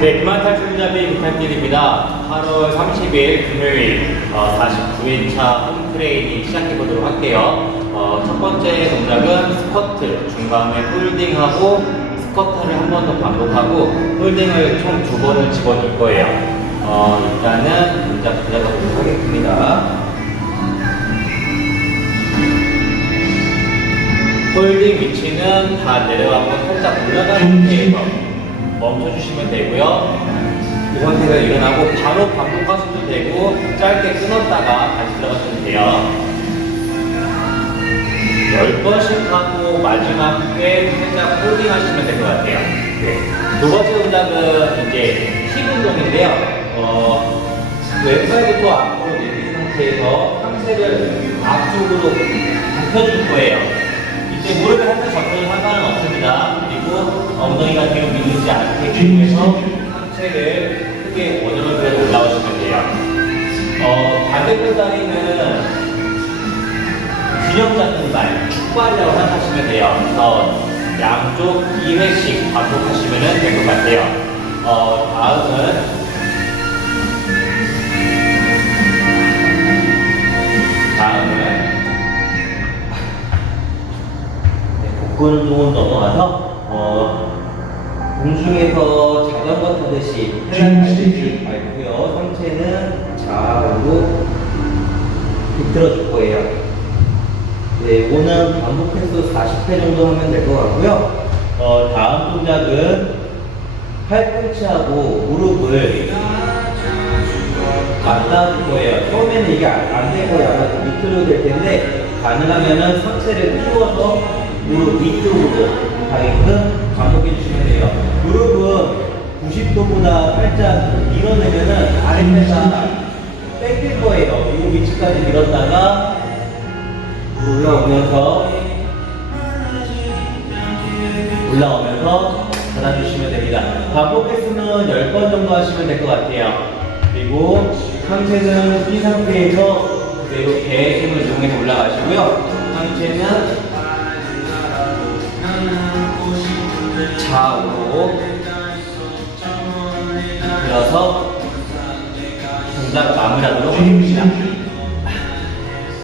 네, 그만 탈출자비 부탁드립니다. 8월 30일 금요일 어, 49일차 홈트레이닝 시작해보도록 할게요. 어, 첫 번째 동작은 스쿼트, 중간에 홀딩하고 스쿼트를 한 번 더 반복하고 홀딩을 총 두 번을 집어넣을 거예요. 어, 일단은 동작 들어가 보도록 하겠습니다. 홀딩 위치는 다 내려가고 살짝 올라가는 상태에서 멈춰주시면 되고요. 이 상태에서 일어나고 바로 반복하셔도 되고 짧게 끊었다가 다시 들어가셔도 돼요. 10번씩 하고 마지막에 살짝 홀딩 하시면 될 것 같아요. 네. 두 번째 동작은 이제 힙 운동인데요. 어, 왼팔부터 앞으로 내린 상태에서 상체를 앞쪽으로 굽혀줄 거예요. 무릎에 살짝 접혀도 상관은 없습니다. 그리고 엉덩이가 뒤로 밀리지 않게 주의해서 상체를 크게 원형을 그려서 올라오시면 돼요. 어, 반대편 다리는 균형 잡는 발, 축발이라고 생각하시면 돼요. 그래서 양쪽 2회씩 반복하시면 될 것 같아요. 어, 다음은 네, 복근 운동은 넘어가서 어, 공중에서 자전거 타듯이 밟듯이 밟고요. 상체는 좌우로 비틀어줄 거예요. 네, 오늘 반복 횟수 40회 정도 하면 될 것 같고요. 어, 다음 동작은 팔꿈치하고 무릎을 맞닿을 거예요. 처음에는 이게 안 되고 약간 밑으로 될 텐데 가능하면은 상체를 띄워서 무릎 위쪽으로 가게끔 반복해 주시면 돼요. 무릎은 90도보다 살짝 밀어내면은 아랫배가 땡길 거예요. 이 위치까지 밀었다가 올라오면서 올라오면서 닫아주시면 됩니다. 반복 횟수는 10번 정도 하시면 될 것 같아요. 그리고 상체는 이 상태에서 그대로 배의 힘을 이용해서 올라가시고요. 상체는 좌우로 들어서 동작 마무리하도록 하겠습니다.